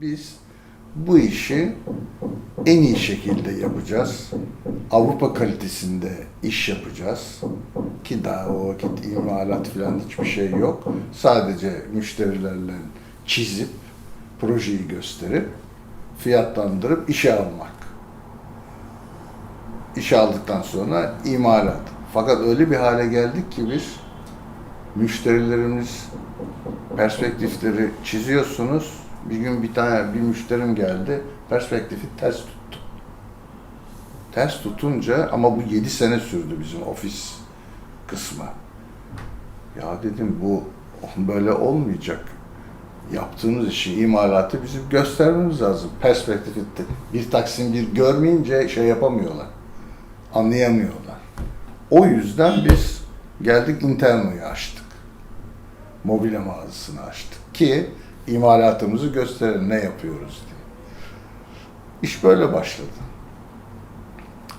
Biz bu işi en iyi şekilde yapacağız. Avrupa kalitesinde iş yapacağız. Ki daha o vakit imalat falan hiçbir şey yok. Sadece müşterilerle çizip, projeyi gösterip, fiyatlandırıp işe almak. İşe aldıktan sonra imalat. Fakat öyle bir hale geldik ki biz, müşterilerimiz perspektifleri çiziyorsunuz. Bir gün bir müşterim geldi, perspektifi ters tuttu. Ters tutunca, ama bu 7 sene sürdü bizim ofis kısmı. Ya dedim, bu böyle olmayacak. Yaptığınız işi, imalatı bizim göstermemiz lazım. Perspektifi bir Taksim bir görmeyince şey yapamıyorlar. Anlayamıyorlar. O yüzden biz geldik, Interno'yu açtık. Mobilya mağazasını açtık ki imalatımızı gösterelim, ne yapıyoruz diye. İş böyle başladı.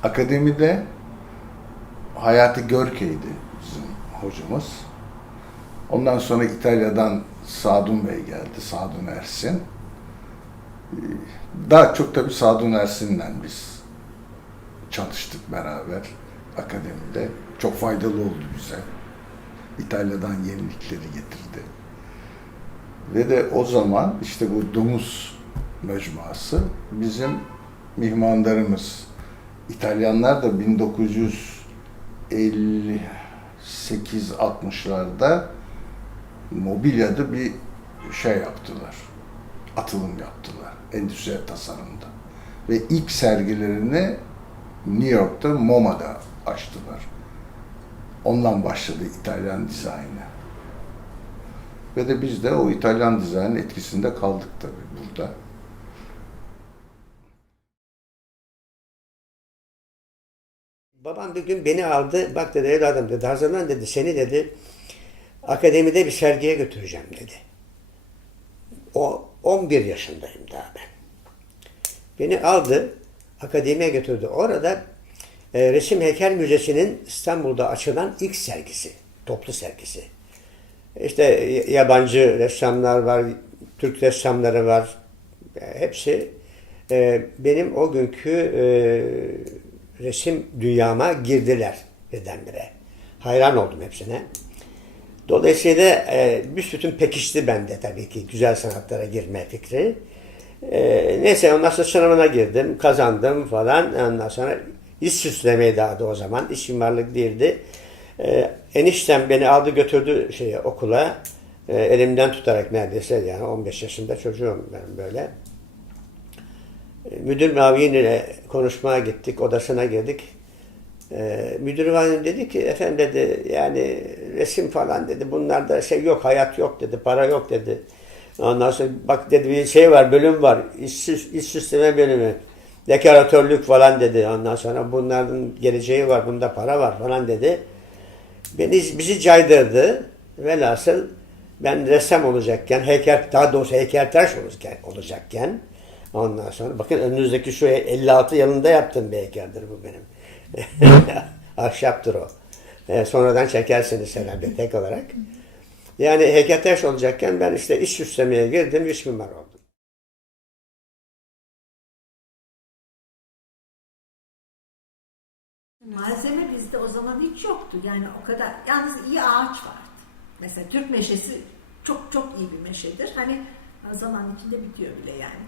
Akademide Hayati Görkey'di bizim hocamız. Ondan sonra İtalya'dan Sadun Bey geldi, Sadun Ersin. Daha çok tabii Sadun Ersin'le biz çalıştık beraber akademide. Çok faydalı oldu bize. İtalya'dan yenilikleri getirdi. Ve de o zaman işte bu Domuz mecmuası bizim mihmandarımız. İtalyanlar da 1958-60'larda mobilyada bir şey yaptılar. Atılım yaptılar. Endüstriyel tasarımda. Ve ilk sergilerini New York'ta MoMA'da açtılar. Ondan başladı İtalyan dizaynı. Ve de biz de o İtalyan dizaynın etkisinde kaldık tabii burada. Babam bir gün beni aldı, bak dedi evladım dedi, hazırlan dedi, seni dedi akademide bir sergiye götüreceğim dedi. O 11 yaşındayım daha ben. Beni aldı, akademiye götürdü. Orada Resim Heykel Müzesi'nin İstanbul'da açılan ilk sergisi, toplu sergisi. İşte yabancı ressamlar var, Türk ressamları var. Hepsi benim o günkü resim dünyama girdiler birdenbire. Hayran oldum hepsine. Dolayısıyla büsbütün pekişti bende tabii ki güzel sanatlara girme fikri. Neyse ondan sonra sınavına girdim, kazandım falan. Ondan sonra iş süslemeydi adı o zaman, iş mimarlık değildi. Eniştem beni aldı götürdü okula. Elimden tutarak neredeyse, yani 15 yaşında çocuğum ben böyle. Müdür muaviniyle konuşmaya gittik, odasına girdik. Müdür muavin dedi ki, efendim dedi, yani resim falan dedi, bunlarda şey yok, hayat yok dedi, para yok dedi. Ondan sonra bak dedi, bir şey var, bölüm var, iş süsleme bölümü, dekoratörlük falan dedi. Ondan sonra bunların geleceği var, bunda para var falan dedi. Bizi caydırdı. Velhasıl ben ressam olacakken, daha doğrusu heykeltıraş olacakken, ondan sonra bakın önünüzdeki şu 56 yılında yaptığım bir heykeldir bu benim. Ahşaptır o. Sonradan çekersiniz herhalde tek olarak. Yani heykeltıraş olacakken ben işte iş süslemeye girdim, iş mimar oldum. Malzeme bizde o zaman hiç yoktu. Yani o kadar, yalnız iyi ağaç vardı. Mesela Türk meşesi çok çok iyi bir meşedir. Hani zaman içinde bitiyor bile yani.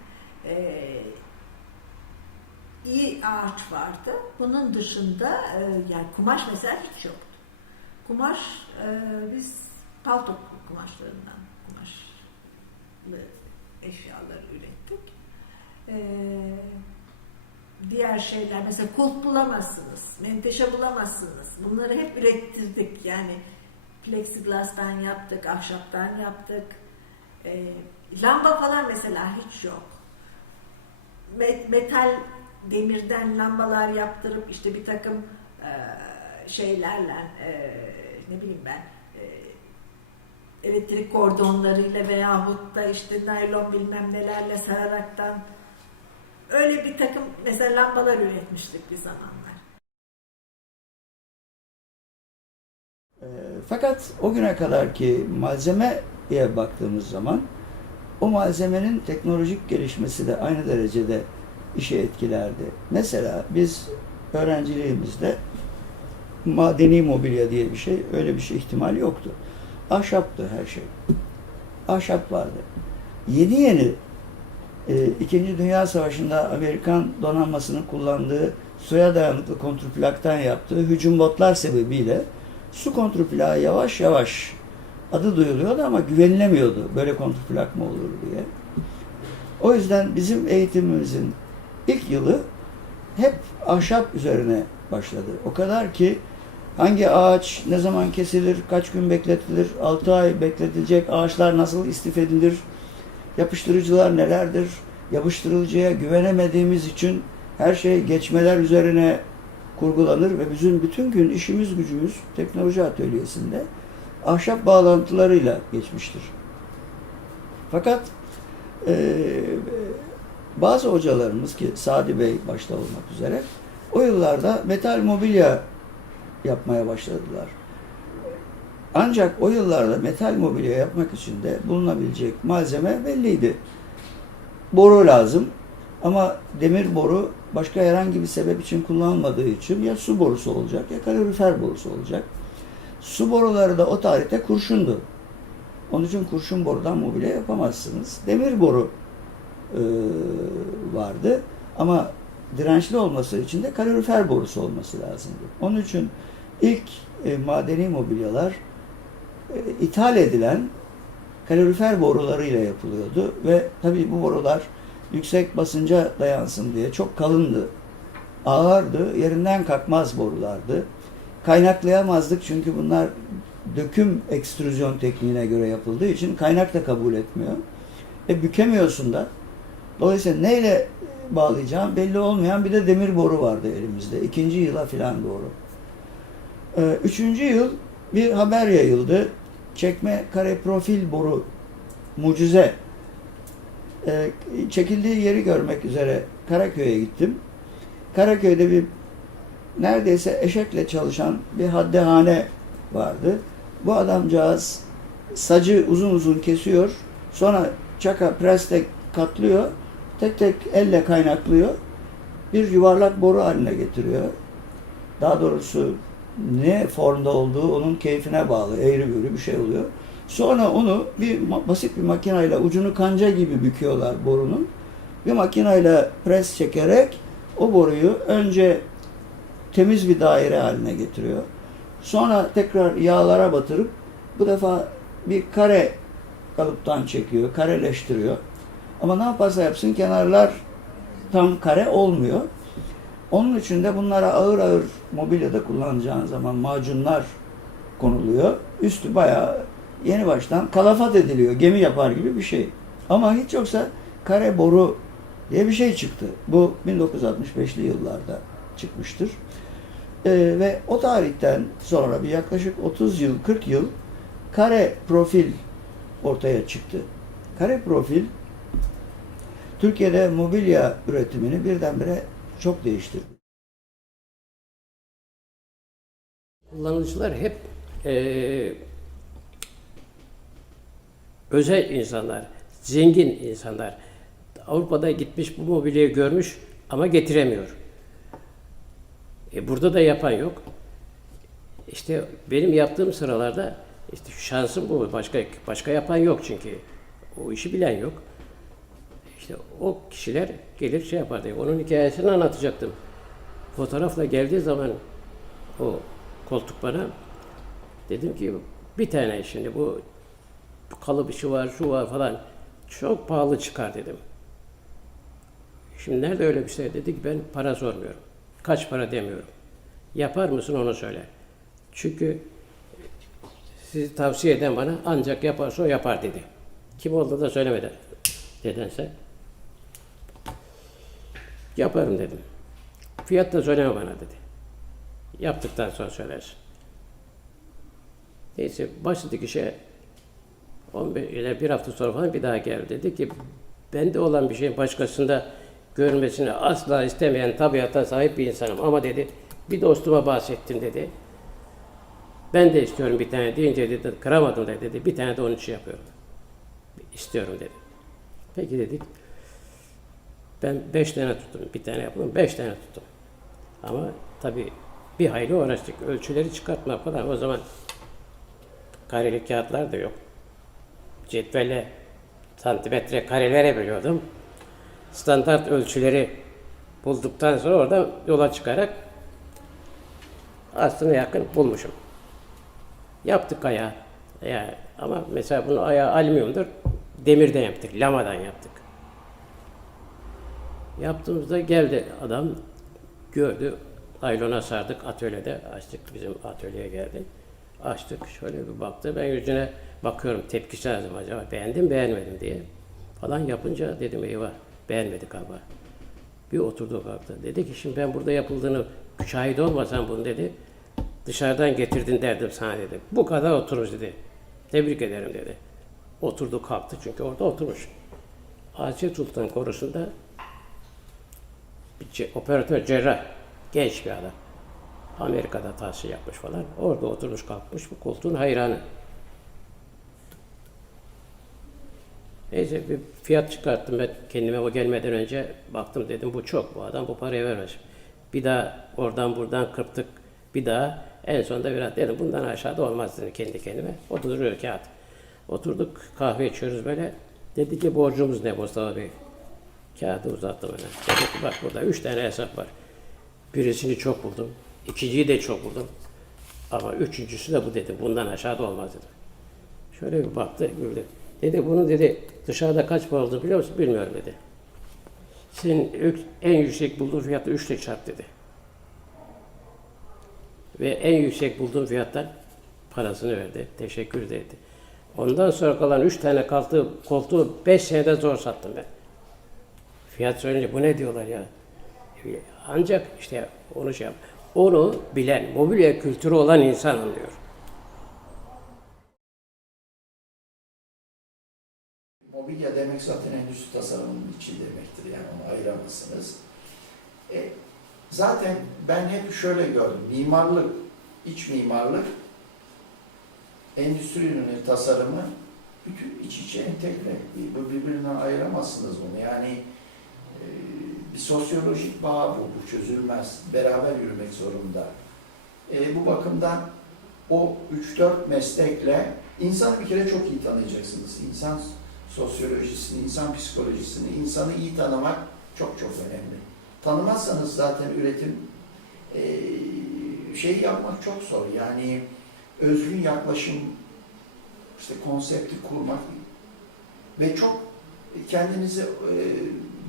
İyi ağaç vardı. Bunun dışında yani kumaş mesela hiç yoktu. Kumaş biz palto kumaşlarından kumaşlı eşyalar ürettik. Diğer şeyler mesela kulp bulamazsınız, menteşe bulamazsınız. Bunları hep ürettirdik. Yani plexiglas'tan yaptık, ahşaptan yaptık. Lamba falan mesela hiç yok. Metal demirden lambalar yaptırıp işte bir takım şeylerle ne bileyim ben elektrik kordonlarıyla veyahut da işte naylon bilmem nelerle sararaktan öyle bir takım mesela lambalar üretmiştik bir zamanlar. Fakat o güne kadarki malzemeye baktığımız zaman o malzemenin teknolojik gelişmesi de aynı derecede işi etkilerdi. Mesela biz öğrenciliğimizde madeni mobilya diye bir şey, öyle bir şey ihtimal yoktu. Ahşaptı her şey. Ahşap vardı. Yeni İkinci Dünya Savaşı'nda Amerikan donanmasının kullandığı suya dayanıklı kontrplaktan yaptığı hücum botlar sebebiyle su kontrplağı yavaş yavaş adı duyuluyordu ama güvenilemiyordu. Böyle kontrplak mı olur diye. O yüzden bizim eğitimimizin ilk yılı hep ahşap üzerine başladı. O kadar ki hangi ağaç ne zaman kesilir, kaç gün bekletilir, 6 ay bekletilecek ağaçlar nasıl istif edilir, yapıştırıcılar nelerdir, yapıştırıcıya güvenemediğimiz için her şey geçmeler üzerine kurgulanır ve bizim bütün gün işimiz gücümüz teknoloji atölyesinde ahşap bağlantılarıyla geçmiştir. Fakat bazı hocalarımız ki Sadi Bey başta olmak üzere o yıllarda metal mobilya yapmaya başladılar. Ancak o yıllarda metal mobilya yapmak için de bulunabilecek malzeme belliydi. Boru lazım ama demir boru başka herhangi bir sebep için kullanılmadığı için ya su borusu olacak ya kalorifer borusu olacak. Su boruları da o tarihte kurşundu. Onun için kurşun borudan mobilya yapamazsınız. Demir boru vardı ama dirençli olması için de kalorifer borusu olması lazımdı. Onun için ilk madeni mobilyalar ithal edilen kalorifer borularıyla yapılıyordu ve tabii bu borular yüksek basınca dayansın diye çok kalındı, ağırdı, yerinden kalkmaz borulardı. Kaynaklayamazdık çünkü bunlar döküm ekstrüzyon tekniğine göre yapıldığı için kaynak da kabul etmiyor. Bükemiyorsun da. Dolayısıyla neyle bağlayacağım belli olmayan bir de demir boru vardı elimizde. 2. yıla filan doğru. 3. yıl bir haber yayıldı. Çekme kare profil boru mucize. Çekildiği yeri görmek üzere Karaköy'e gittim. Karaköy'de bir neredeyse eşekle çalışan bir haddehane vardı. Bu adamcağız sacı uzun uzun kesiyor. Sonra çaka presle katlıyor. Tek tek elle kaynaklıyor. Bir yuvarlak boru haline getiriyor. Daha doğrusu ne formda olduğu onun keyfine bağlı. Eğri büğrü bir şey oluyor. Sonra onu basit bir makineyle ucunu kanca gibi büküyorlar borunun. Bir makineyle pres çekerek o boruyu önce temiz bir daire haline getiriyor. Sonra tekrar yağlara batırıp bu defa bir kare kalıptan çekiyor, kareleştiriyor. Ama ne yaparsa yapsın kenarlar tam kare olmuyor. Onun için de bunlara ağır ağır mobilyada kullanacağın zaman macunlar konuluyor. Üstü bayağı yeni baştan kalafat ediliyor. Gemi yapar gibi bir şey. Ama hiç yoksa kare boru diye bir şey çıktı. Bu 1965'li yıllarda çıkmıştır. Ve o tarihten sonra bir yaklaşık 30 yıl, 40 yıl kare profil ortaya çıktı. Kare profil Türkiye'de mobilya üretimini birdenbire çok değiştirdi. Kullanıcılar hep özel insanlar, zengin insanlar. Avrupa'da gitmiş bu mobilyayı görmüş ama getiremiyor. Burada da yapan yok. İşte benim yaptığım sıralarda işte şansım bu. Başka yapan yok çünkü. O işi bilen yok. İşte o kişiler gelir şey yapardı. Onun hikayesini anlatacaktım. Fotoğrafla geldiği zaman o koltuk bana dedim ki bir tane şimdi bu kalıbı şu var, şu var falan çok pahalı çıkar dedim. Şimdi nerede öyle bir şey dedi ki ben para sormuyorum. Kaç para demiyorum. Yapar mısın onu söyle. Çünkü sizi tavsiye eden bana ancak yaparsa o yapar dedi. Kim oldu da söylemedi nedense. Yaparım dedim. Fiyat da söyleme bana dedi. Yaptıktan sonra söylersin. Neyse başladık işe 15 ile bir hafta sonra falan bir daha geldi. Dedi ki bende olan bir şeyin başkasında görmesini asla istemeyen tabiata sahip bir insanım. Ama dedi bir dostuma bahsettim dedi. Ben de istiyorum bir tane deyince dedi kıramadım dedi. Bir tane de onun için yapıyorum. İstiyorum dedi. Peki dedik. Ben 5 tane tuttum. Bir tane yapalım. 5 tane tuttum. Ama tabii bir hayli uğraştık. Ölçüleri çıkartma falan. O zaman kareli kağıtlar da yok. Cetvelle santimetre karelere bölüyordum. Standart ölçüleri bulduktan sonra oradan yola çıkarak aslına yakın bulmuşum. Yaptık ayağı. Yani, ama mesela bunu ayağı alüminyumdur. Demirden yaptık. Lamadan yaptık. Yaptığımızda geldi adam, gördü. Naylona sardık atölyede. Açtık, bizim atölyeye geldi. Açtık, şöyle bir baktı. Ben yüzüne bakıyorum, tepkisi lazım acaba. Beğendim, beğenmedim diye. Falan yapınca dedim eyvah, beğenmedi galiba. Bir oturdu baktı. Dedi ki şimdi ben burada yapıldığını şahit olmasam bunu dedi. Dışarıdan getirdin derdim sana dedi. Bu kadar oturmuş dedi. Tebrik ederim dedi. Oturdu kalktı çünkü orada oturmuş. Acil Sultan Korusu'nda bir operatör cerrah, genç bir adam. Amerika'da tahsil yapmış falan. Orada oturmuş kalkmış bu koltuğun hayranı. Neyse bir fiyat çıkarttım ben kendime o gelmeden önce. Baktım dedim bu çok, bu adam bu parayı vermez. Bir daha oradan buradan kırptık. Bir daha en sonunda biraz dedim bundan aşağıda olmaz dedim kendi kendime. Oturuyor kağıt. Oturduk kahve içiyoruz böyle. Dedi ki borcumuz ne Mustafa Bey? Kağıdı uzattım öyle. Dedi ki bak burada 3 tane hesap var. Birisini çok buldum. İkinciyi de çok buldum. Ama üçüncüsü de bu dedim. Bundan aşağıda olmaz dedim. Şöyle bir baktı, güldü. Dedi bunu dedi dışarıda kaç para olduğunu biliyor musun? Bilmiyorum dedi. Senin en yüksek bulduğun fiyatı 3 ile çarp dedi. Ve en yüksek bulduğum fiyattan parasını verdi. Teşekkür etti. Ondan sonra kalan 3 tane koltuğu 5 senede zor sattım ben. Fiyat söyleyince bu ne diyorlar ya. Ancak işte onu bilen, mobilya kültürü olan insan anlıyor. Mobilya demek zaten endüstri tasarımının içi demektir, yani onu ayıramazsınız. Zaten ben hep şöyle gördüm, mimarlık, iç mimarlık, endüstri ürünü tasarımı bütün iç içe entegre. Bu birbirinden ayıramazsınız bunu. Yani bir sosyolojik bağ bu çözülmez. Beraber yürümek zorunda. Bu bakımdan o 3-4 meslekle insanı bir kere çok iyi tanıyacaksınız. İnsan sosyolojisini, insan psikolojisini, insanı iyi tanımak çok çok önemli. Tanımazsanız zaten üretim şeyi yapmak çok zor. Yani özgün yaklaşım, işte konsepti kurmak ve çok kendinizi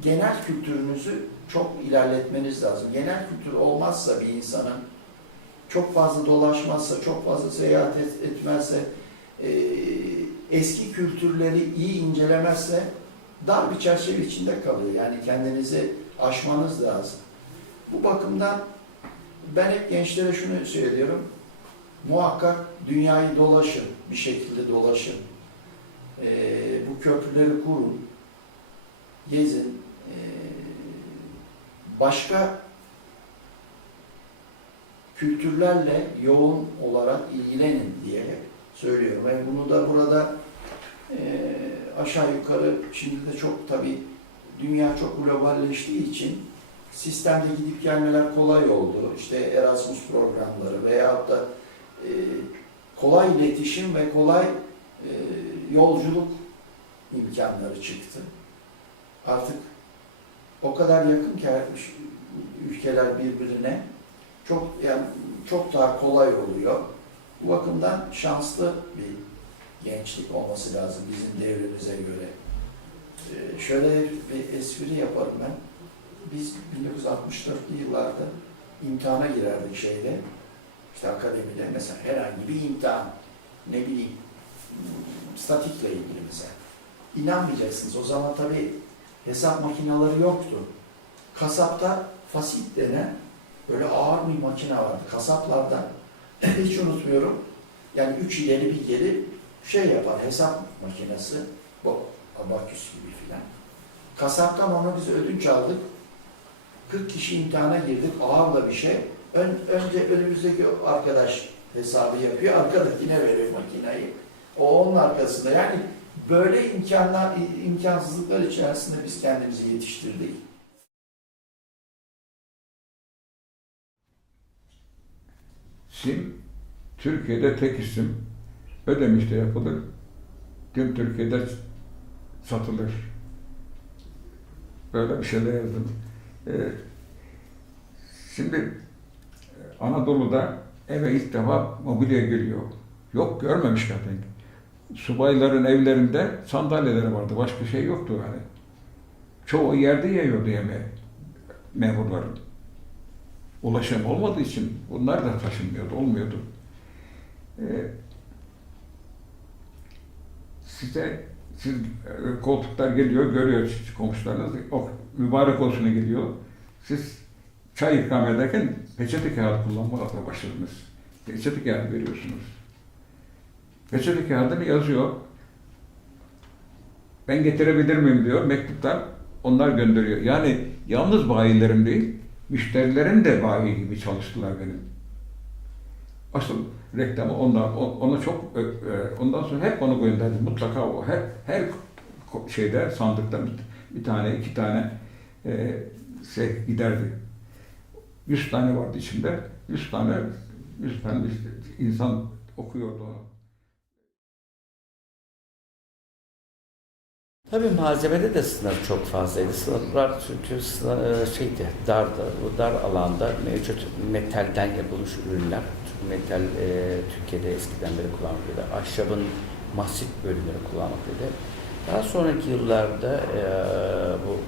genel kültürünüzü çok ilerletmeniz lazım. Genel kültür olmazsa bir insanın çok fazla dolaşmazsa, çok fazla seyahat etmezse, eski kültürleri iyi incelemezse dar bir çerçeve içinde kalıyor. Yani kendinizi aşmanız lazım. Bu bakımdan ben hep gençlere şunu söylüyorum. Muhakkak dünyayı dolaşın, bir şekilde dolaşın. Bu köprüleri kurun, gezin. Başka kültürlerle yoğun olarak ilgilenin diye söylüyorum. Ve bunu da burada aşağı yukarı şimdi de çok tabii dünya çok globalleştiği için sistemde gidip gelmeler kolay oldu. İşte Erasmus programları veyahut da kolay iletişim ve kolay yolculuk imkanları çıktı. Artık o kadar yakın ki ülkeler birbirine çok daha kolay oluyor. Bu bakımdan şanslı bir gençlik olması lazım bizim devrimize göre. Şöyle bir espri yaparım ben. Biz 1964'lü yıllarda imtihana girerdik şeyde, işte akademide mesela herhangi bir imtihan, ne bileyim, statikle ilgili mesela. İnanmayacaksınız, o zaman tabii hesap makineleri yoktu. Kasapta fasit denen böyle ağır bir makine vardı. Kasaplardan hiç unutmuyorum. Yani 3 ileri bir geri şey yapar, hesap makinesi, bu abaküs gibi filan. Kasaptan onu biz ödünç aldık. 40 kişi imtihana girdik, ağır da bir şey. Önce önümüzdeki arkadaş hesabı yapıyor, arkadakine veriyor makinayı. O onun arkasında. Yani Böyle imkansızlıklar içerisinde biz kendimizi yetiştirdik. SİM, Türkiye'de tek isim, Ödemiş'te yapılır, tüm Türkiye'de satılır. Böyle bir şeyler yazdım. Şimdi Anadolu'da eve ilk defa mobilya geliyor. Yok, görmemiş zaten. Subayların evlerinde sandalyeleri vardı, başka şey yoktu yani. Çoğu yerde yiyordu yemeği memurların. Ulaşım olmadığı için bunlar da taşınmıyordu, olmuyordu. Siz koltuklar geliyor, görüyor komşularınız, o mübarek olsuna geliyor. Siz çay ikram ederken peçete kağıdı kullanmaya başladınız. Peçete kağıdı veriyorsunuz. Peçete kağıdını yazıyor. Ben getirebilir miyim diyor, mektuptan onlar gönderiyor. Yani yalnız bayilerim değil, müşterilerim de bayi gibi çalıştılar benim. Asıl reklamı ona çok ondan sonra hep onu gönderdim. Mutlaka o her şeyde sandıkta bir tane, iki tane giderdi. 100 tane vardı içinde. 100 tane insan okuyordu onu. Tabii malzemede de sınır çok fazlaydı. Sınırlar çünkü dardı. Bu dar alanda mevcut metalden yapılmış ürünler. Çünkü metal Türkiye'de eskiden beri kullanılıyordu. Ahşabın masif bölümleri kullanılıyordu. Daha sonraki yıllarda bu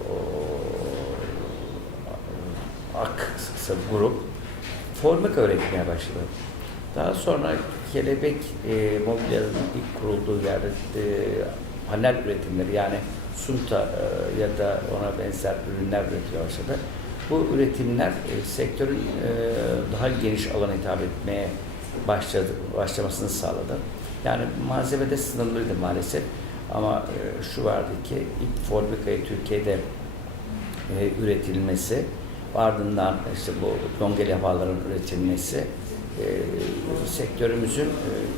Aksa grup formika üretmeye başladı. Daha sonra Kelebek mobilyanın ilk kurulduğu yerde panel üretimleri yani sunta ya da ona benzer ürünler üretiyor başladı. Bu üretimler sektörün daha geniş alana hitap etmeye başlamasını sağladı. Yani malzemede sınırlıydı maalesef ama şu vardı ki ilk fabrikayı Türkiye'de üretilmesi, ardından işte bu dongel levhaların üretilmesi sektörümüzün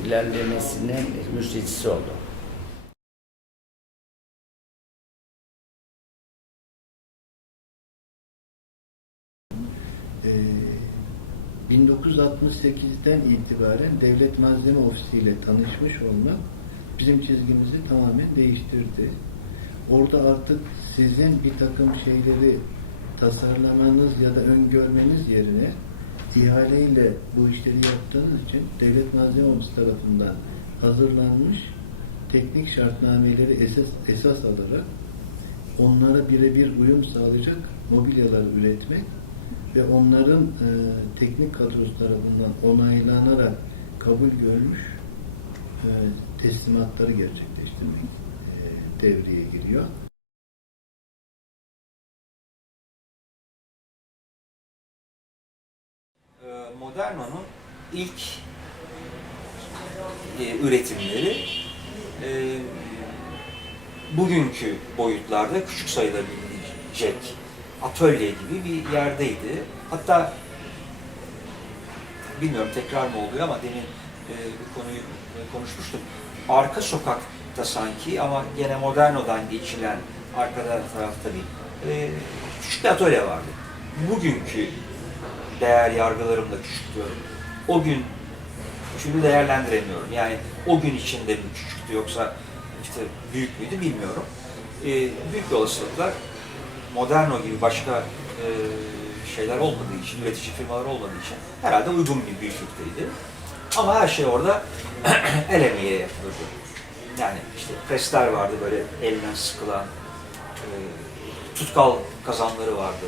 ilerlemesinin müjdecisi oldu. 1968'den itibaren Devlet Malzeme Ofisi ile tanışmış olmak bizim çizgimizi tamamen değiştirdi. Orada artık sizin bir takım şeyleri tasarlamanız ya da öngörmeniz yerine ihaleyle bu işleri yaptığınız için Devlet Malzeme Ofisi tarafından hazırlanmış teknik şartnameleri esas alarak onlara birebir uyum sağlayacak mobilyalar üretmek ve onların teknik kadrosu tarafından onaylanarak kabul görmüş teslimatları gerçekleştirmek devreye giriyor. Moderno'nun ilk üretimleri bugünkü boyutlarda küçük sayılabilecek atölye gibi bir yerdeydi. Hatta bilmiyorum tekrar mı oluyor ama demin bu konuyu konuşmuştuk. Arka sokakta sanki ama gene Moderno'dan geçilen arka tarafta bir küçük bir atölye vardı. Bugünkü değer yargılarımda küçük diyorum. O gün çünkü değerlendiremiyorum. Yani o gün içinde mi küçüktü yoksa işte büyük müydü bilmiyorum. Büyük bir olasılıkla Moderno gibi başka şeyler olmadığı için, üretici firmalar olmadığı için herhalde uygun bir büyüklükteydi. Ama her şey orada el emeğiyle yapılırdı. Yani işte presler vardı böyle elinden sıkılan, tutkal kazanları vardı.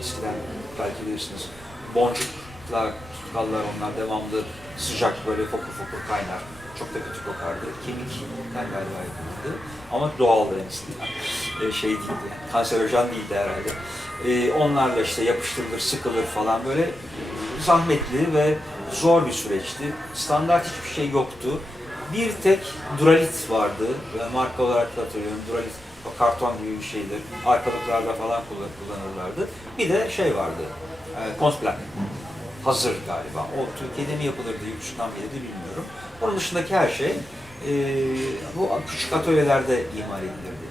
Eskiden belki bilirsiniz, boncuklar, tutkallar onlar devamlı sıcak böyle fokur fokur kaynar. Çok da kötü kokardı. Kemikten galiba yapıldı. Ama doğaldı en azından. Şey değildi, kanserojen değildi herhalde. Onlarla işte yapıştırılır, sıkılır falan böyle zahmetli ve zor bir süreçti. Standart hiçbir şey yoktu. Bir tek Duralit vardı. Marka olarak da hatırlıyorum. Duralit o karton gibi bir şeydir. Arkalıklarda falan kullanırlardı. Bir de şey vardı. Konsplan. Hazır galiba. O Türkiye'de mi yapılırdı, yurt dışından mı bilmiyorum. Onun dışındaki her şey bu küçük atölyelerde imal edilirdi.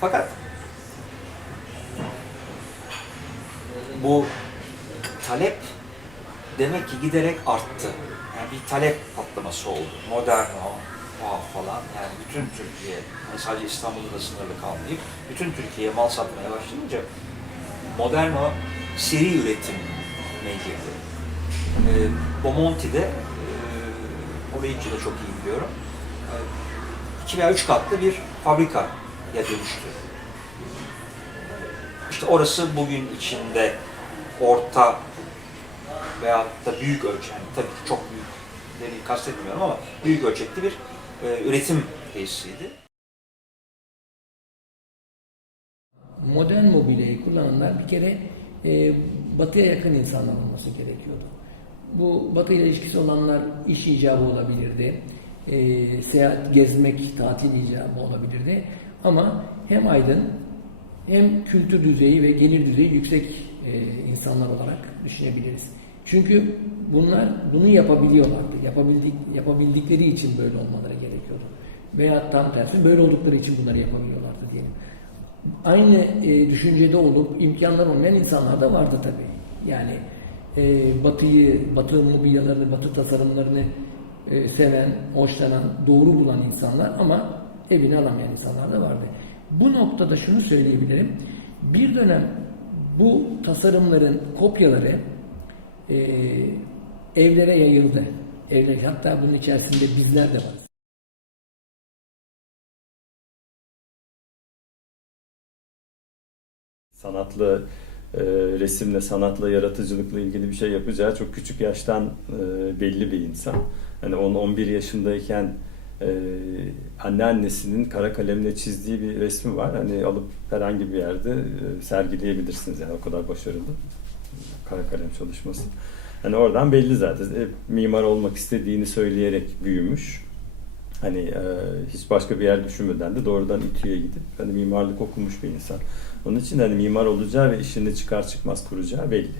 Fakat bu talep demek ki giderek arttı. Yani bir talep patlaması oldu. Moderno falan, yani bütün Türkiye, yani sadece İstanbul'da sınırlı kalmayıp bütün Türkiye'ye mal satmaya başlayınca Moderno seri üretimine girdi. Bomonti'de, orayı da çok iyi biliyorum, 2 veya 3 katlı bir fabrikaya dönüştü. İşte orası bugün içinde orta veyahut da büyük ölçekli, tabii ki çok büyük kastetmiyorum ama büyük ölçekli bir üretim tesisiydi. Modern mobilyayı kullananlar bir kere batıya yakın insanlar olması gerekiyordu. Bu batı ile ilişkisi olanlar iş icabı olabilirdi, seyahat, gezmek, tatil icabı olabilirdi. Ama hem aydın hem kültür düzeyi ve gelir düzeyi yüksek insanlar olarak düşünebiliriz. Çünkü bunlar bunu yapabiliyorlardı. Yapabildikleri için böyle olmaları gerekiyordu. Veya tam tersi böyle oldukları için bunları yapabiliyorlardı diyelim. Aynı düşüncede olup imkanları olmayan insanlar da vardı tabii. Yani Batı mobilyalarını, Batı tasarımlarını seven, hoşlanan, doğru bulan insanlar ama evini alamayan insanlar da vardı. Bu noktada şunu söyleyebilirim. Bir dönem bu tasarımların kopyaları evlere yayıldı. Hatta bunun içerisinde bizler de varız. Sanatla, resimle, sanatla, yaratıcılıkla ilgili bir şey yapacağı çok küçük yaştan belli bir insan. Hani 10-11 yaşındayken anneannesinin kara kalemle çizdiği bir resmi var. Hani alıp herhangi bir yerde sergileyebilirsiniz, yani o kadar başarılı kara kalem çalışması. Hani oradan belli zaten. Mimar olmak istediğini söyleyerek büyümüş. Hani hiç başka bir yer düşünmeden de doğrudan İTÜ'ye gidip hani mimarlık okumuş bir insan. Onun için hani mimar olacağı ve işini çıkar çıkmaz kuracağı belli.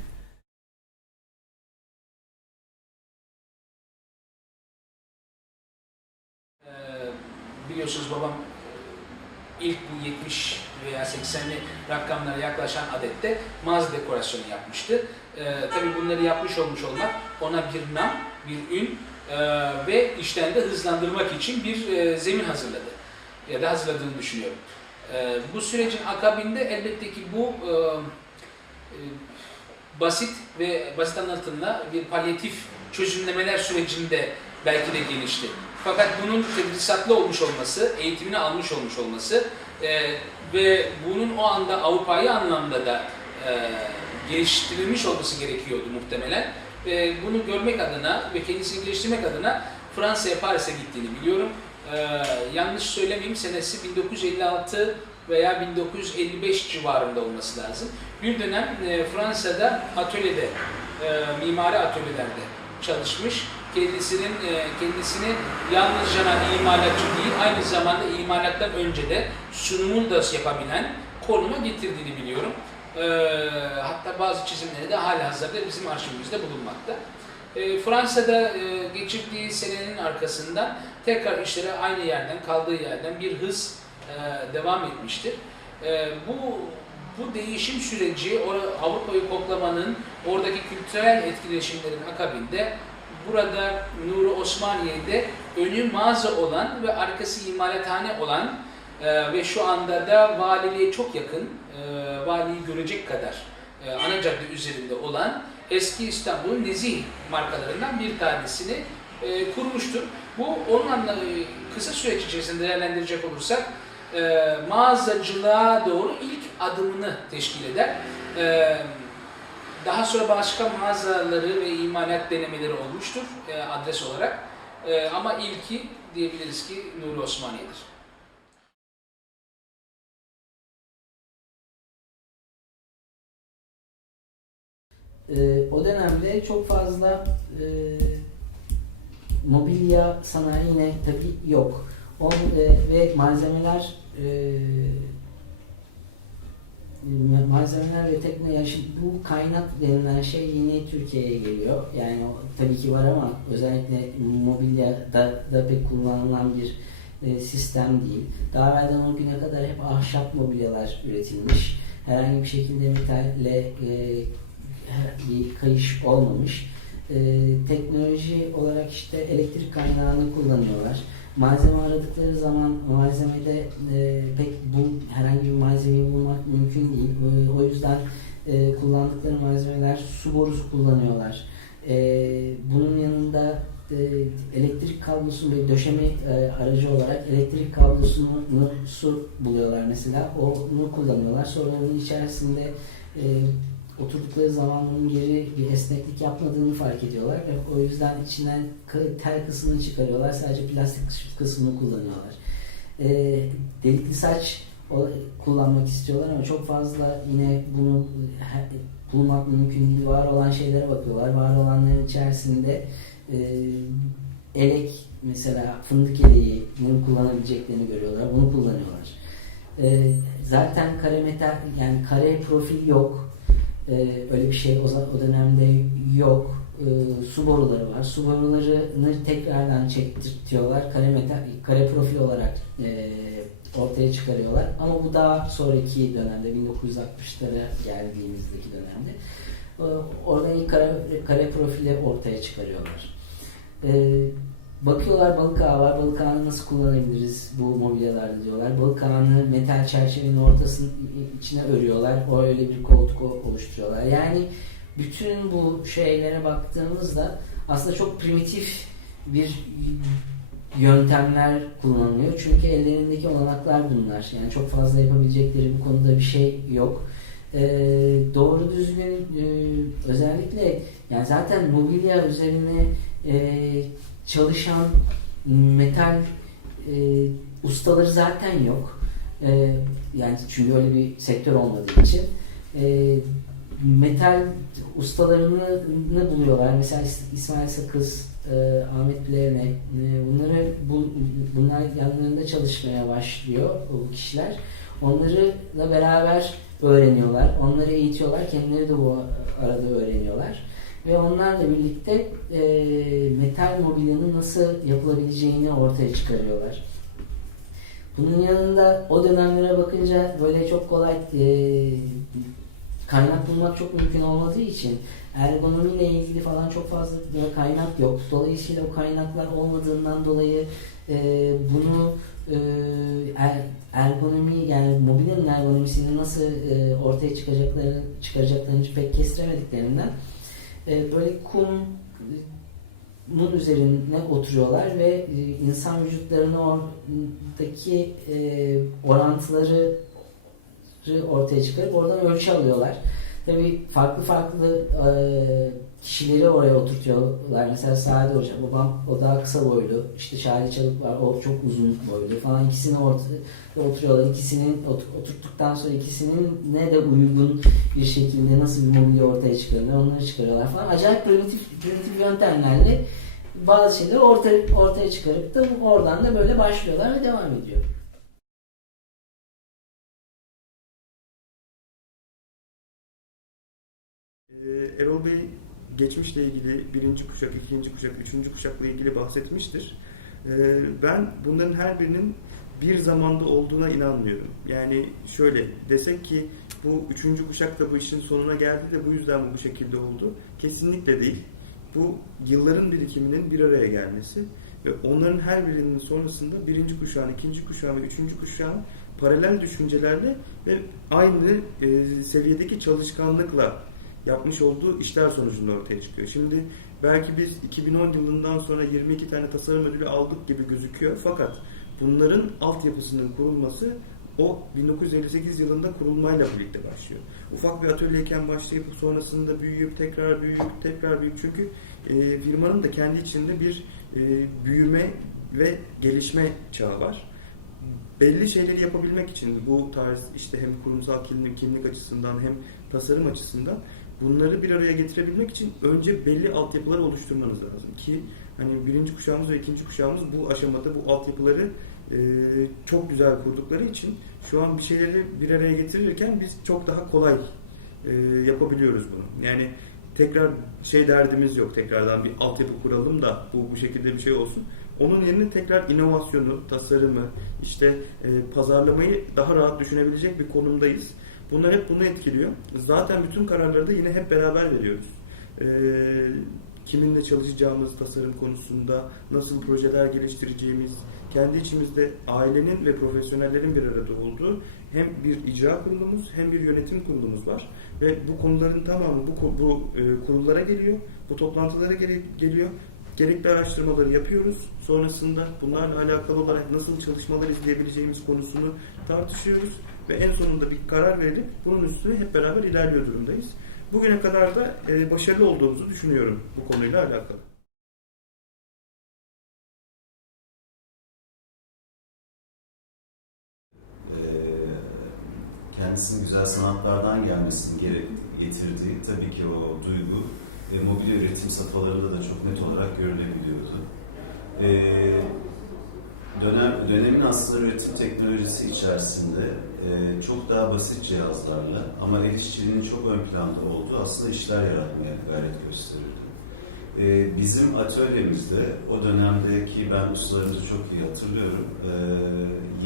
Biliyorsunuz babam ilk bu 70 veya 80'li rakamlara yaklaşan adette mağaza dekorasyonu yapmıştı. Tabii bunları yapmış olmak ona bir nam, bir ün ve işten de hızlandırmak için bir zemin hazırladı. Ya da hazırladığını düşünüyorum. Bu sürecin akabinde elbette ki bu basit anlatımla bir palyatif çözümlemeler sürecinde belki de gelişti. Fakat bunun tedrisatlı olmuş olması, eğitimini almış olmuş olması ve bunun o anda Avrupa'yı anlamda da geliştirilmiş olması gerekiyordu muhtemelen. Bunu görmek adına ve kendisini geliştirmek adına Fransa'ya, Paris'e gittiğini biliyorum. Yanlış söylemeyeyim, senesi 1956 veya 1955 civarında olması lazım. Bir dönem Fransa'da atölyede, mimari atölyelerde çalışmış. Kendisini yalnızca imalatçı değil, aynı zamanda imalattan önce de sunumunu da yapabilen konuma getirdiğini biliyorum. Hatta bazı çizimleri de halihazırda bizim arşivimizde bulunmakta. Fransa'da geçirdiği senenin arkasından tekrar işlere aynı yerden, kaldığı yerden bir hız devam etmiştir. Bu değişim süreci Avrupa'yı koklamanın, oradaki kültürel etkileşimlerin akabinde burada Nuri Osmaniye'de önü mağaza olan ve arkası imalathane olan ve şu anda da valiliğe çok yakın, valiyi görecek kadar ana cadde üzerinde olan eski İstanbul'un nezih markalarından bir tanesini kurmuştur. Bu onun kısa süreç içerisinde değerlendirecek olursak mağazacılığa doğru ilk adımını teşkil eder. Daha sonra başka mağazaları ve imalat denemeleri olmuştur adres olarak. Ama ilki diyebiliriz ki Nuri Osmaniye'dir. O dönemde çok fazla mobilya sanayi yine tabii yok. Ve malzemeler malzemeler ve teknoloji, bu kaynak denilen şey yine Türkiye'ye geliyor. Yani tabii ki var ama özellikle mobilyada da pek kullanılan bir sistem değil. Daha evvelden o güne kadar hep ahşap mobilyalar üretilmiş. Herhangi bir şekilde metalle bir kayış olmamış. Teknoloji olarak işte elektrik kaynağını kullanıyorlar. Malzeme aradıkları zaman malzemede pek herhangi bir malzemeyi bulmak mümkün değil. O yüzden kullandıkları malzemeler su borusu kullanıyorlar. Bunun yanında elektrik kablosunu ve döşeme aracı olarak elektrik kablosunu su buluyorlar mesela. Onu kullanıyorlar. Sonra onun içerisinde oturdukları zaman bunun geri bir esneklik yapmadığını fark ediyorlar ve o yüzden içinden tel kısmını çıkarıyorlar. Sadece plastik kısmını kullanıyorlar. Delikli saç kullanmak istiyorlar ama çok fazla yine bunu bulmak mümkün değil. Var olan şeylere bakıyorlar. Var olanların içerisinde elek, mesela fındık eleğini kullanabileceklerini görüyorlar. Bunu kullanıyorlar. Zaten kare metal, yani kare profil yok. Öyle bir şey o dönemde yok. Su boruları var. Su borularını tekrardan çektirtiyorlar. Kare profil olarak ortaya çıkarıyorlar. Ama bu daha sonraki dönemde, 1960'lara geldiğimizdeki dönemde. Oradan ilk kare profili ortaya çıkarıyorlar. Bakıyorlar, balık ağı var. Balık ağını nasıl kullanabiliriz bu mobilyalarda diyorlar. Balık ağını metal çerçevenin ortasının içine örüyorlar. O öyle bir koltuk oluşturuyorlar. Yani bütün bu şeylere baktığımızda aslında çok primitif bir yöntemler kullanılıyor. Çünkü ellerindeki olanaklar bunlar. Yani çok fazla yapabilecekleri bu konuda bir şey yok. Doğru düzgün özellikle yani zaten mobilya üzerine çalışan metal ustaları zaten yok. Yani çünkü öyle bir sektör olmadığı için metal ustalarını buluyorlar. Mesela İsmail Sakız, Ahmet Bilevne, bunlar yanlarında çalışmaya başlıyor bu kişiler. Onlarla beraber öğreniyorlar. Onları eğitiyorlar. Kendileri de bu arada öğreniyorlar. Ve onlarla birlikte metal mobilyanın nasıl yapılabileceğini ortaya çıkarıyorlar. Bunun yanında o dönemlere bakınca böyle çok kolay kaynak bulmak çok mümkün olmadığı için ergonomiyle ilgili falan çok fazla kaynak yok. Dolayısıyla o kaynaklar olmadığından dolayı bunu ergonomi, yani mobilyanın ergonomisini nasıl ortaya çıkaracaklarını pek kestiremediklerinden böyle kumun üzerine oturuyorlar ve insan vücutlarının oradaki orantıları ortaya çıkarıp oradan ölçü alıyorlar. Tabii farklı kişileri oraya oturtuyorlar. Mesela Sade Hoca, babam o daha kısa boylu, işte Şahri Çalık var, o çok uzun boylu falan, ikisini oturuyorlar. İkisinin oturttuktan sonra ikisinin ne de uygun bir şekilde nasıl bir mobilya ortaya çıkarıyorlar, onları çıkarıyorlar falan. Acayip primitif yöntemlerle bazı şeyleri ortaya çıkarıp da oradan da böyle başlıyorlar ve devam ediyor. Erol Bey geçmişle ilgili birinci kuşak, ikinci kuşak, üçüncü kuşakla ilgili bahsetmiştir. Ben bunların her birinin bir zamanda olduğuna inanmıyorum. Yani şöyle desek ki bu üçüncü kuşak da bu işin sonuna geldi de bu yüzden bu şekilde oldu. Kesinlikle değil. Bu yılların birikiminin bir araya gelmesi ve onların her birinin sonrasında birinci kuşağın, ikinci kuşağın ve üçüncü kuşağın paralel düşüncelerle ve aynı seviyedeki çalışkanlıkla yapmış olduğu işler sonucunda ortaya çıkıyor. Şimdi belki biz 2010 yılından sonra 22 tane tasarım ödülü aldık gibi gözüküyor. Fakat bunların altyapısının kurulması o 1958 yılında kurulmayla birlikte başlıyor. Ufak bir atölyeyken başlayıp sonrasında büyüyüp tekrar büyüyüp çünkü firmanın da kendi içinde bir büyüme ve gelişme çağı var. Belli şeyleri yapabilmek için bu tarz işte hem kurumsal kimlik açısından hem tasarım açısından bunları bir araya getirebilmek için önce belli altyapıları oluşturmanız lazım ki hani birinci kuşağımız ve ikinci kuşağımız bu aşamada bu altyapıları çok güzel kurdukları için şu an bir şeyleri bir araya getirirken biz çok daha kolay yapabiliyoruz bunu. Yani tekrar derdimiz yok, tekrardan bir altyapı kuralım da bu şekilde bir şey olsun. Onun yerine tekrar inovasyonu, tasarımı, pazarlamayı daha rahat düşünebilecek bir konumdayız. Bunlar hep bunu etkiliyor. Zaten bütün kararları da yine hep beraber veriyoruz. Kiminle çalışacağımız tasarım konusunda, nasıl projeler geliştireceğimiz, kendi içimizde ailenin ve profesyonellerin bir arada olduğu hem bir icra kurulumuz hem bir yönetim kurulumuz var. Ve bu konuların tamamı bu kurullara geliyor, bu toplantılara geliyor. Gerekli araştırmaları yapıyoruz. Sonrasında bunlarla alakalı olarak nasıl çalışmalar izleyebileceğimiz konusunu tartışıyoruz. Ve en sonunda bir karar verilip bunun üstüne hep beraber ilerliyor durumdayız. Bugüne kadar da başarılı olduğumuzu düşünüyorum bu konuyla alakalı. Kendisinin güzel sanatlardan gelmesini getirdiği tabii ki o duygu mobilya üretim safhalarında da çok net olarak görülebiliyordu. Dönemin aslında üretim teknolojisi içerisinde çok daha basit cihazlarla ama el işçiliğinin çok ön planda olduğu aslında işler yaratmaya gayret gösterirdi. Bizim atölyemizde o dönemdeki ben ustalarımızı çok iyi hatırlıyorum.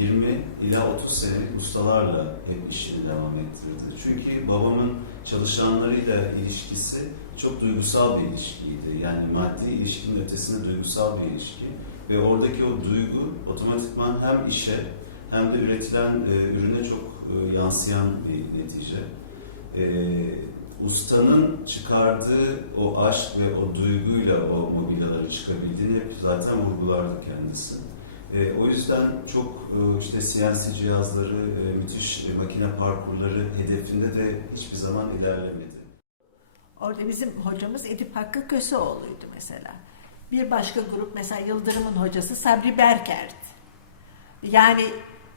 20 ila 30 senelik ustalarla hep işini devam ettirdi. Çünkü babamın çalışanlarıyla ilişkisi çok duygusal bir ilişkiydi. Yani maddi ilişkinin ötesinde duygusal bir ilişki. Ve oradaki o duygu otomatikman hem işe hem de üretilen ürüne çok yansıyan bir netice. Ustanın çıkardığı o aşk ve o duyguyla o mobilyalara çıkabildiğini hep zaten vurgulardı kendisi. O yüzden çok CNC cihazları, müthiş makine parkurları hedefinde de hiçbir zaman ilerlemedi. Orada bizim hocamız Edip Hakkı Köseoğlu'ydu mesela. Bir başka grup mesela Yıldırım'ın hocası Sabri Berker'di. Yani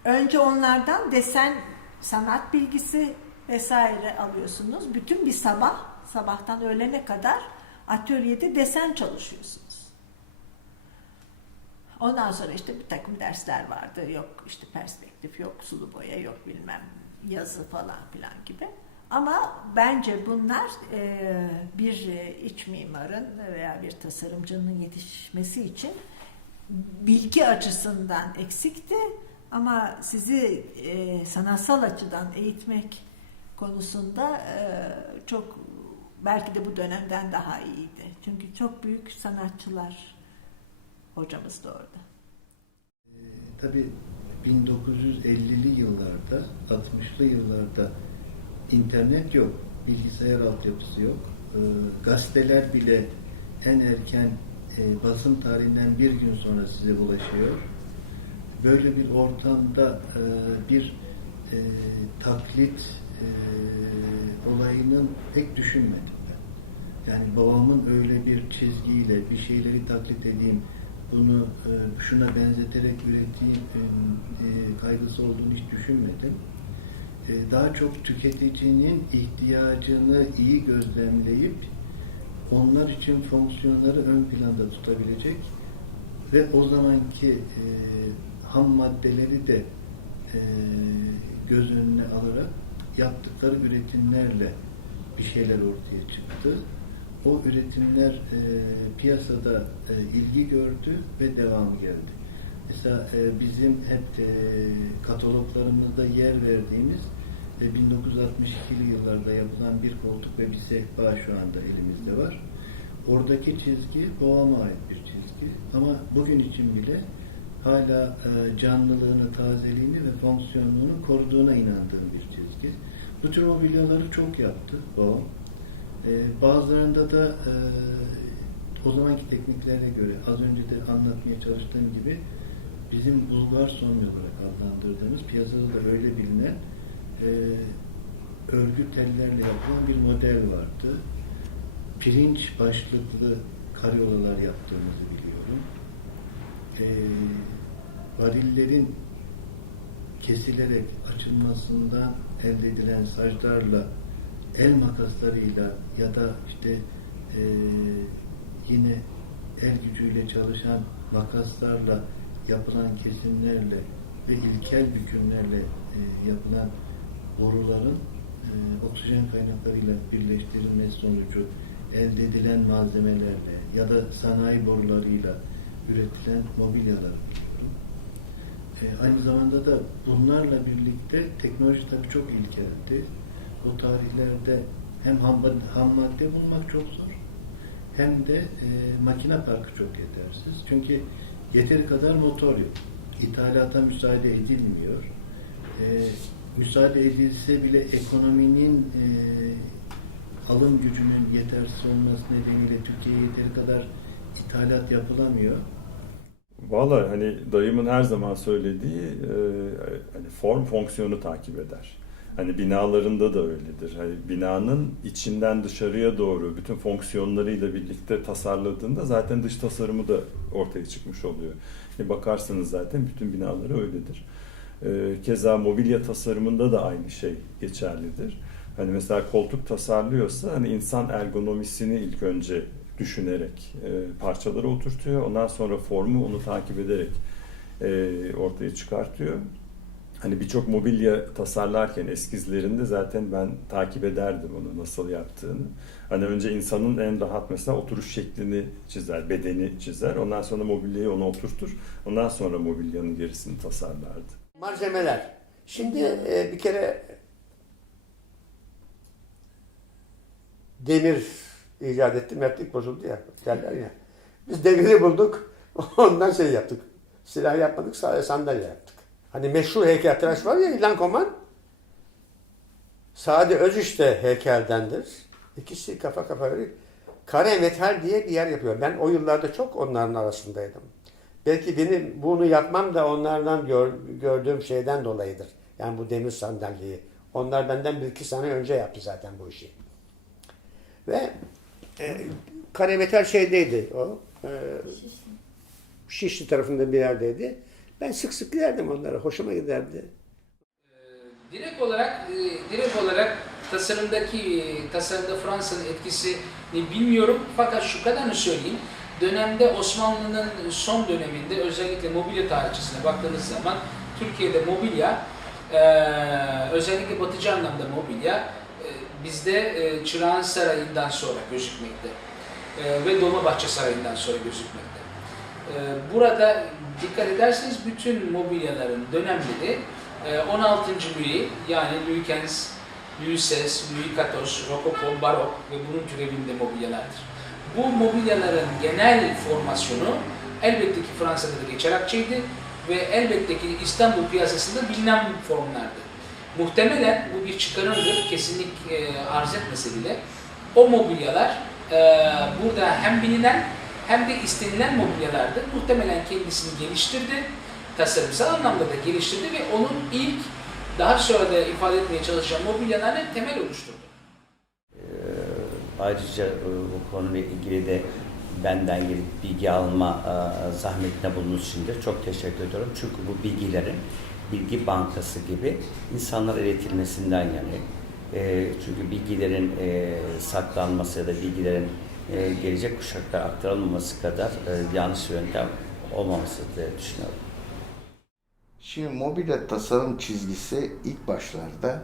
önce onlardan desen sanat bilgisi vesaire alıyorsunuz. Bütün bir sabahtan öğlene kadar atölyede desen çalışıyorsunuz. Ondan sonra bir takım dersler vardı. Yok perspektif, yok sulu boya, yok bilmem yazı falan filan gibi. Ama bence bunlar bir iç mimarın veya bir tasarımcının yetişmesi için bilgi açısından eksikti. Ama sizi sanatsal açıdan eğitmek konusunda çok belki de bu dönemden daha iyiydi. Çünkü çok büyük sanatçılar hocamız da orada. Tabii 1950'li yıllarda, 60'lı yıllarda İnternet yok, bilgisayar altyapısı yok. Gazeteler bile en erken basım tarihinden bir gün sonra size ulaşıyor. Böyle bir ortamda bir taklit olayının pek düşünmedim ben. Yani babamın öyle bir çizgiyle bir şeyleri taklit edeyim, bunu şuna benzeterek üreteyim kaygısı olduğunu hiç düşünmedim. Daha çok tüketicinin ihtiyacını iyi gözlemleyip onlar için fonksiyonları ön planda tutabilecek ve o zamanki ham maddeleri de göz önüne alarak yaptıkları üretimlerle bir şeyler ortaya çıktı. O üretimler piyasada ilgi gördü ve devamı geldi. Mesela bizim hep kataloglarımızda yer verdiğimiz 1962'li yıllarda yapılan bir koltuk ve bir sehpa şu anda elimizde var. Oradaki çizgi babama ait bir çizgi. Ama bugün için bile hala canlılığını, tazeliğini ve fonksiyonluğunu koruduğuna inandığım bir çizgi. Bu tür mobilyaları çok yaptı babam. Bazılarında da o zamanki tekniklere göre az önce de anlatmaya çalıştığım gibi bizim Bulgar somya olarak adlandırdığımız piyasada da öyle bilinen örgü tellerle yapılan bir model vardı. Pirinç başlıklı karyolalar yaptığımızı biliyorum. Varillerin kesilerek açılmasından elde edilen saclarla, el makaslarıyla ya da yine el gücüyle çalışan makaslarla yapılan kesimlerle ve ilkel bükümlerle yapılan boruların oksijen kaynaklarıyla birleştirilmesi sonucu elde edilen malzemelerle ya da sanayi borularıyla üretilen mobilyalar biliyorum. Aynı zamanda da bunlarla birlikte teknoloji tabii çok ilkeldi. O tarihlerde hem ham madde bulmak çok zor, hem de makine parkı çok yetersiz. Çünkü yeteri kadar motor yok. İthalata müsaade edilmiyor. Müsaade edilse bile ekonominin alım gücünün yetersiz olması nedeniyle Türkiye'ye yeteri kadar ithalat yapılamıyor. Vallahi hani dayımın her zaman söylediği hani form fonksiyonu takip eder. Hani binalarında da öyledir. Hani binanın içinden dışarıya doğru bütün fonksiyonlarıyla birlikte tasarladığında zaten dış tasarımı da ortaya çıkmış oluyor. Bakarsanız zaten bütün binaları öyledir. Keza mobilya tasarımında da aynı şey geçerlidir. Hani mesela koltuk tasarlıyorsa hani insan ergonomisini ilk önce düşünerek parçaları oturtuyor. Ondan sonra formu onu takip ederek ortaya çıkartıyor. Hani birçok mobilya tasarlarken eskizlerinde zaten ben takip ederdim onu nasıl yaptığını. Hani önce insanın en rahat mesela oturuş şeklini çizer, bedeni çizer. Ondan sonra mobilyayı ona oturtur. Ondan sonra mobilyanın gerisini tasarlardı. Malzemeler. Şimdi bir kere demir icat etti, mertlik bozuldu ya derler ya. Biz demiri bulduk, ondan şey yaptık. Silah yapmadık, sandalye yaptık. Hani meşhur heykeltıraş var ya İlhan Koman. Sadi Özüç de heykeldendir. İkisi kafa kafa verir. Kare Metal diye bir yer yapıyor. Ben o yıllarda çok onların arasındaydım. Belki benim bunu yapmam da onlardan gördüğüm şeyden dolayıdır. Yani bu demir sandalyeyi. Onlar benden 1-2 sene önce yaptı zaten bu işi. Ve Kare Metal şeydeydi o. Şişli tarafında bir yerdeydi. Ben sık sık giderdim onlara. Hoşuma giderdi. Direkt olarak tasarımda Fransa'nın etkisini bilmiyorum. Fakat şu kadarını söyleyeyim. Dönemde Osmanlı'nın son döneminde özellikle mobilya tarihçesine baktığınız zaman Türkiye'de mobilya, özellikle batıcı anlamda mobilya bizde Çırağan Sarayı'ndan sonra gözükmekte ve Dolmabahçe Sarayı'ndan sonra gözükmekte. Burada dikkat ederseniz bütün mobilyaların dönemleri 16. Louis yani Louis XV, Louis XVI, Louis XIV, Rokoko, Barok ve bunun türevinde mobilyalardır. Bu mobilyaların genel formasyonu elbette ki Fransa'da da geçer akçeydi ve elbette ki İstanbul piyasasında bilinen formlardı. Muhtemelen bu bir çıkarımdır, kesinlik arz etmese bile. O mobilyalar burada hem bilinen hem de istenilen mobilyalardı. Muhtemelen kendisini geliştirdi, tasarımsal anlamda da geliştirdi ve onun ilk, daha sonra da ifade etmeye çalışan mobilyalarının temel oluşturdu. Ayrıca bu konuyla ilgili de benden gelip bilgi alma zahmetine bulunduğunuz için de çok teşekkür ediyorum. Çünkü bu bilgilerin bilgi bankası gibi insanlara iletilmesinden yani. Çünkü bilgilerin saklanması ya da bilgilerin gelecek kuşaklara aktarılmaması kadar yanlış yöntem olmaması diye düşünüyorum. Şimdi mobilya tasarım çizgisi ilk başlarda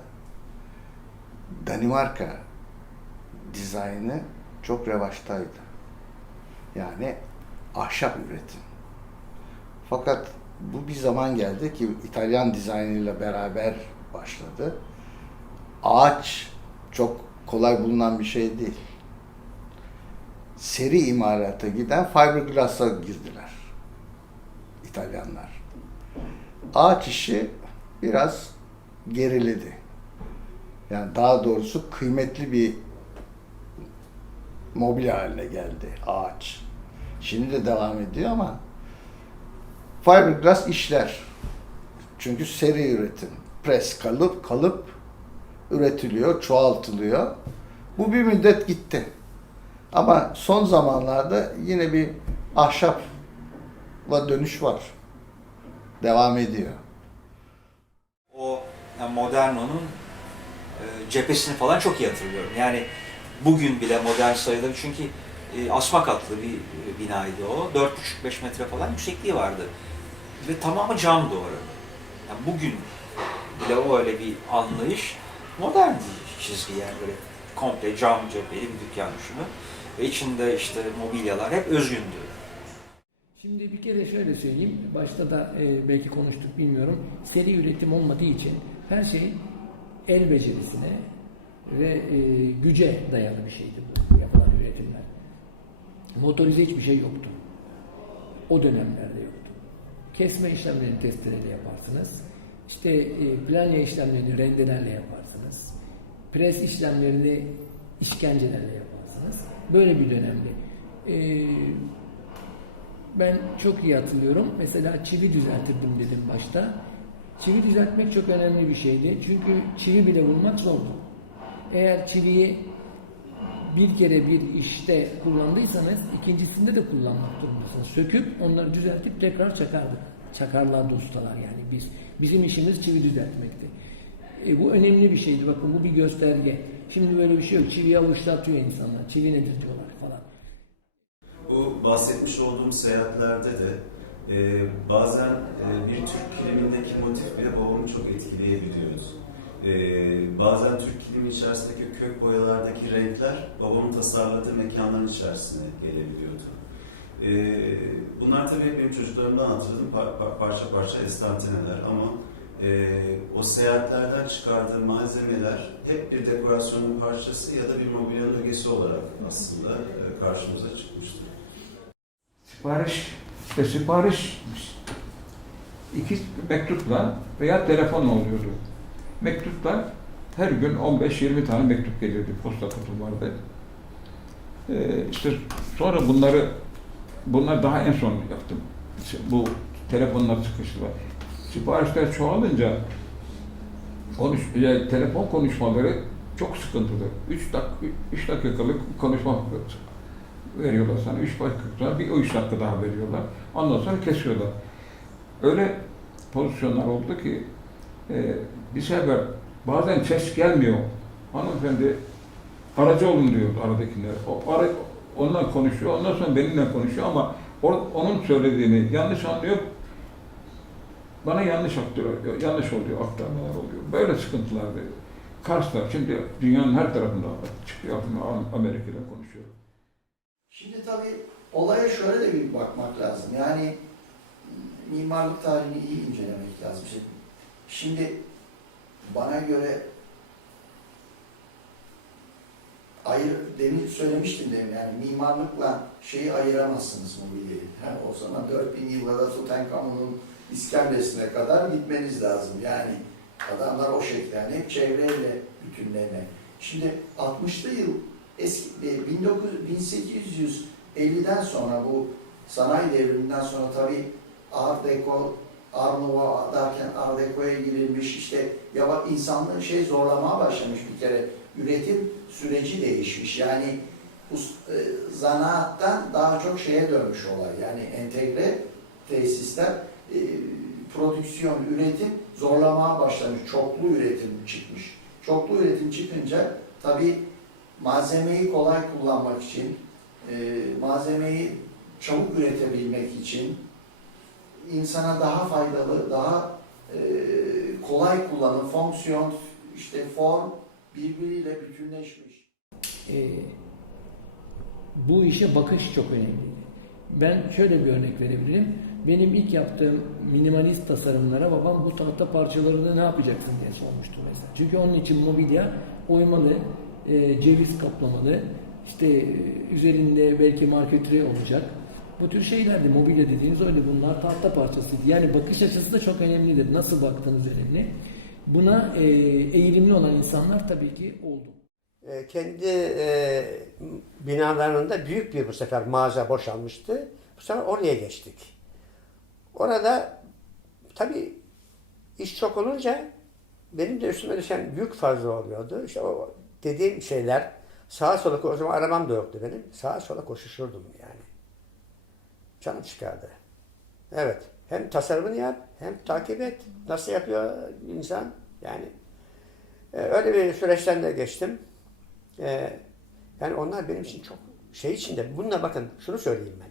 Danimarka dizaynı çok revaçtaydı. Yani ahşap üretim. Fakat bu bir zaman geldi ki İtalyan dizaynıyla beraber başladı. Ağaç çok kolay bulunan bir şey değil. Seri imalata giden fiberglass'a girdiler İtalyanlar. Ağaç işi biraz geriledi. Yani daha doğrusu kıymetli bir mobilya haline geldi ağaç. Şimdi de devam ediyor ama fiberglass işler. Çünkü seri üretim. Pres kalıp üretiliyor, çoğaltılıyor. Bu bir müddet gitti. Ama son zamanlarda yine bir ahşapla dönüş var. Devam ediyor. O yani Moderno'nun cephesini falan çok iyi hatırlıyorum. Yani bugün bile modern sayılır çünkü asma katlı bir binaydı o. 4,5-5 metre falan yüksekliği vardı. Ve tamamı cam duvarı. Yani bugün bile o öyle bir anlayış modern bir çizgi, yani böyle komple cam cepheli bir dükkan düşünün. Ve içinde işte mobilyalar hep özgündü. Şimdi bir kere şöyle söyleyeyim, başta da belki konuştuk bilmiyorum, seri üretim olmadığı için her şey el becerisine ve güce dayalı bir şeydi bu yapılan üretimler. Motorize hiçbir şey yoktu. O dönemlerde yoktu. Kesme işlemlerini testereyle yaparsınız. İşte planya işlemlerini rendelerle yaparsınız. Pres işlemlerini işkencelerle yaparsınız. Böyle bir dönemde. Ben çok iyi hatırlıyorum. Mesela çivi düzeltirdim dedim başta. Çivi düzeltmek çok önemli bir şeydi. Çünkü çivi bile bulmak zordu. Eğer çiviyi bir kere bir işte kullandıysanız ikincisinde de kullanmak durumundasınız. Söküp onları düzeltip tekrar çakardık. Çakarlardı ustalar yani biz. Bizim işimiz çivi düzeltmekti. Bu önemli bir şeydi. Bakın bu bir gösterge. Şimdi böyle bir şey yok. Çiviyi avuçlatıyor insanlar. Çivi nedir diyorlar falan. Bu bahsetmiş olduğum seyahatlerde de bazen bir Türk kilimindeki motif bile babamı çok etkileyebiliyordu. Bazen Türk kilimi içerisindeki kök boyalardaki renkler babamın tasarladığı mekanların içerisine gelebiliyordu. Bunlar tabii hep benim çocuklarımdan hatırladığım parça parça estantineler ama o seyahatlerden çıkardığı malzemeler hep bir dekorasyonun parçası ya da bir mobilyanın ögesi olarak aslında karşımıza çıkmıştı. Sipariş iki mektupla veya telefonla oluyordu. Mektuplar her gün 15-20 tane mektup geliyordu, posta kutum vardı. İşte sonra bunlar daha en son yaptım. Bu telefonlar sıkıştılar. Siparişler çoğalınca telefon konuşmaları çok sıkıntılı. 3 dakikalık konuşma veriyorlar sana. 3 dakika bir 3 dakika daha veriyorlar. Ondan sonra kesiyorlar. Öyle pozisyonlar oldu ki bir sefer bazen ses gelmiyor. Hanımefendi aracı olun diyor aradakiler. Onunla konuşuyor, ondan sonra benimle konuşuyor ama onun söylediğini yanlış anlıyor. Bana yanlış oluyor, aktarmalar oluyor. Böyle sıkıntılar değil. Kars'ta şimdi dünyanın her tarafında çıkıyor, Amerika'da konuşuyor. Şimdi tabii olaya şöyle de bir bakmak lazım. Yani mimarlık tarihini iyi incelemek lazım. Şimdi bana göre demin söylemiştim yani mimarlıkla şeyi ayıramazsınız mobilyayı. Yani o zaman 4000 yıllarda Tutankamon'un iskemlesine kadar gitmeniz lazım. Yani adamlar o şekilde yani hep çevreyle bütünleme. Şimdi 60'lı yıl eski 1850'den sonra bu sanayi devriminden sonra tabii Art Deco, Art Nouveau derken Art Deco'ya girilmiş, işte insanlığın zorlamaya başlamış bir kere. Üretim süreci değişmiş. Yani zanaattan daha çok şeye dönmüş olay. Yani entegre tesisler, prodüksiyon, üretim zorlamaya başlamış. Çoklu üretim çıkmış. Çoklu üretim çıkınca tabii malzemeyi kolay kullanmak için, malzemeyi çabuk üretebilmek için insana daha faydalı, daha kolay kullanım, fonksiyon, form birbiriyle bütünleşmiş. Bu işe bakış çok önemli. Ben şöyle bir örnek verebilirim. Benim ilk yaptığım minimalist tasarımlara babam bu tahta parçalarını ne yapacaksın diye sormuştu mesela. Çünkü onun için mobilya oymalı, ceviz kaplamalı, üzerinde belki marketri olacak. Bu tür şeylerdi. Mobilya dediğiniz öyle, bunlar tahta parçasıydı. Yani bakış açısı da çok önemlidir. Nasıl baktığınız önemli. Buna eğilimli olan insanlar tabii ki oldu. Kendi binalarında büyük bir bu sefer mağaza boşalmıştı. Bu sefer oraya geçtik. Orada tabii iş çok olunca benim de üstüme düşen yük fazla oluyordu. İşte o dediğim şeyler sağa sola, o zaman arabam da yoktu benim. Sağa sola koşuşurdum yani. Canım çıkardı. Evet. Hem tasarımını yap, hem takip et. Nasıl yapıyor insan? Yani öyle bir süreçten de geçtim. Yani onlar benim için çok içinde. Bununla bakın şunu söyleyeyim ben.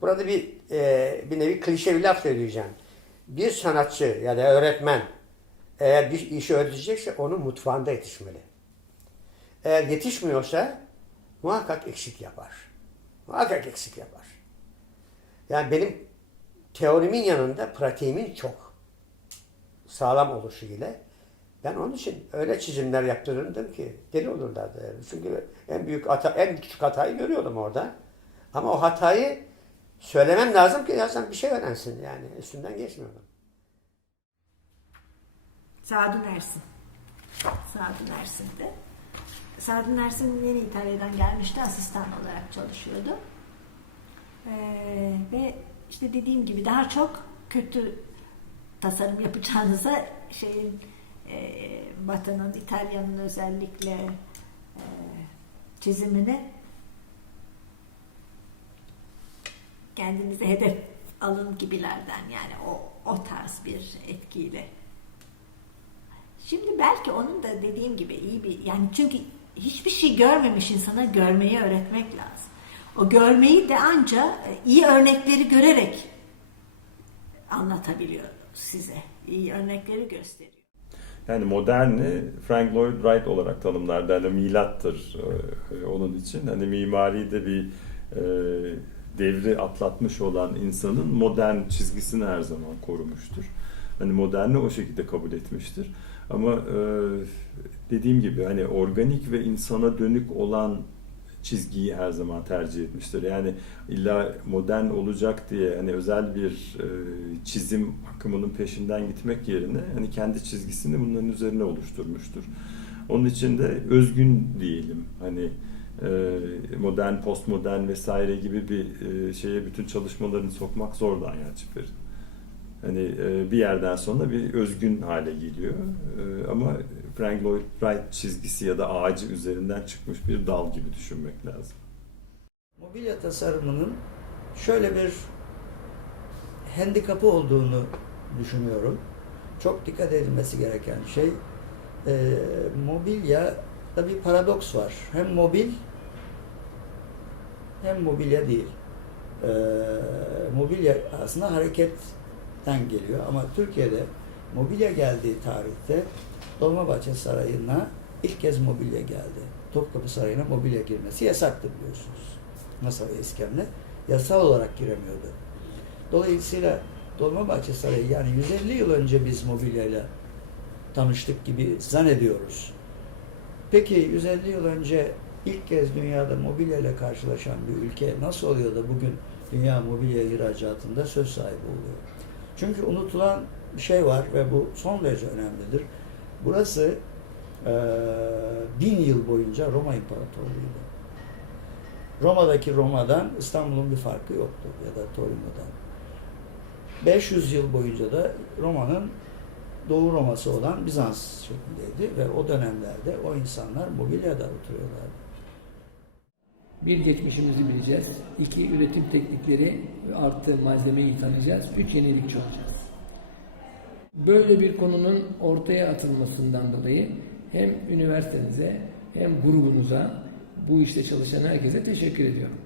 Burada bir nevi klişe bir laf söyleyeceğim. Bir sanatçı ya da öğretmen eğer bir işi öğretecekse onun mutfağında yetişmeli. Eğer yetişmiyorsa muhakkak eksik yapar. Muhakkak eksik yapar. Yani benim teorimin yanında pratiğimin çok sağlam oluşu ile ben onun için öyle çizimler yaptırırdım ki deli olurlardı. Çünkü en küçük hatayı görüyordum orada. Ama o hatayı söylemem lazım ki yazan bir şey öğrensin yani. Üstünden geçmiyordum. Sadun Ersin. Sadun Ersin'de. Sadun Ersin yeni İtalya'dan gelmişti. Asistan olarak çalışıyordu. Ve işte dediğim gibi daha çok kötü tasarım yapacağınıza Batı'nın, İtalya'nın özellikle çizimini kendinize hedef alın gibilerden, yani o tarz bir etkiyle. Şimdi belki onun da dediğim gibi iyi bir, yani çünkü hiçbir şey görmemiş insana görmeyi öğretmek lazım. O görmeyi de ancak iyi örnekleri görerek anlatabiliyor size. İyi örnekleri gösteriyor. Yani moderni Frank Lloyd Wright olarak tanımlardı. Hani milattır onun için. Hani mimari de bir devri atlatmış olan insanın modern çizgisini her zaman korumuştur. Hani moderni o şekilde kabul etmiştir. Ama dediğim gibi hani organik ve insana dönük olan çizgiyi her zaman tercih etmiştir. Yani illa modern olacak diye hani özel bir çizim akımının peşinden gitmek yerine hani kendi çizgisini bunların üzerine oluşturmuştur. Onun için de özgün diyelim. Hani modern, postmodern vesaire gibi bir şeye bütün çalışmalarını sokmak zor Danyal Çifer'in. Hani bir yerden sonra bir özgün hale geliyor. Ama Frank Lloyd Wright çizgisi ya da ağacı üzerinden çıkmış bir dal gibi düşünmek lazım. Mobilya tasarımının şöyle bir handikapı olduğunu düşünüyorum. Çok dikkat edilmesi gereken şey, mobilyada bir paradoks var. Hem mobil hem mobilya değil. Mobilya aslında hareketten geliyor ama Türkiye'de mobilya geldiği tarihte Dolmabahçe Sarayı'na ilk kez mobilya geldi. Topkapı Sarayı'na mobilya girmesi yasaktı biliyorsunuz. Masa ve iskemle yasal olarak giremiyordu. Dolayısıyla Dolmabahçe Sarayı, yani 150 yıl önce biz mobilyayla tanıştık gibi zannediyoruz. Peki 150 yıl önce ilk kez dünyada mobilyayla karşılaşan bir ülke nasıl oluyor da bugün dünya mobilya ihracatında söz sahibi oluyor? Çünkü unutulan bir şey var ve bu son derece önemlidir. Burası 1000 yıl boyunca Roma İmparatorluğu'ydu. Roma'dan İstanbul'un bir farkı yoktu ya da Torino'dan. 500 yıl boyunca da Roma'nın Doğu Roma'sı olan Bizans şeklindeydi ve o dönemlerde o insanlar mobilyada oturuyorlardı. Bir, geçmişimizi bileceğiz. 2, üretim teknikleri artı malzemeyi tanıyacağız. 3, yenilikçi olacağız. Böyle bir konunun ortaya atılmasından dolayı hem üniversitenize hem grubunuza, bu işte çalışan herkese teşekkür ediyorum.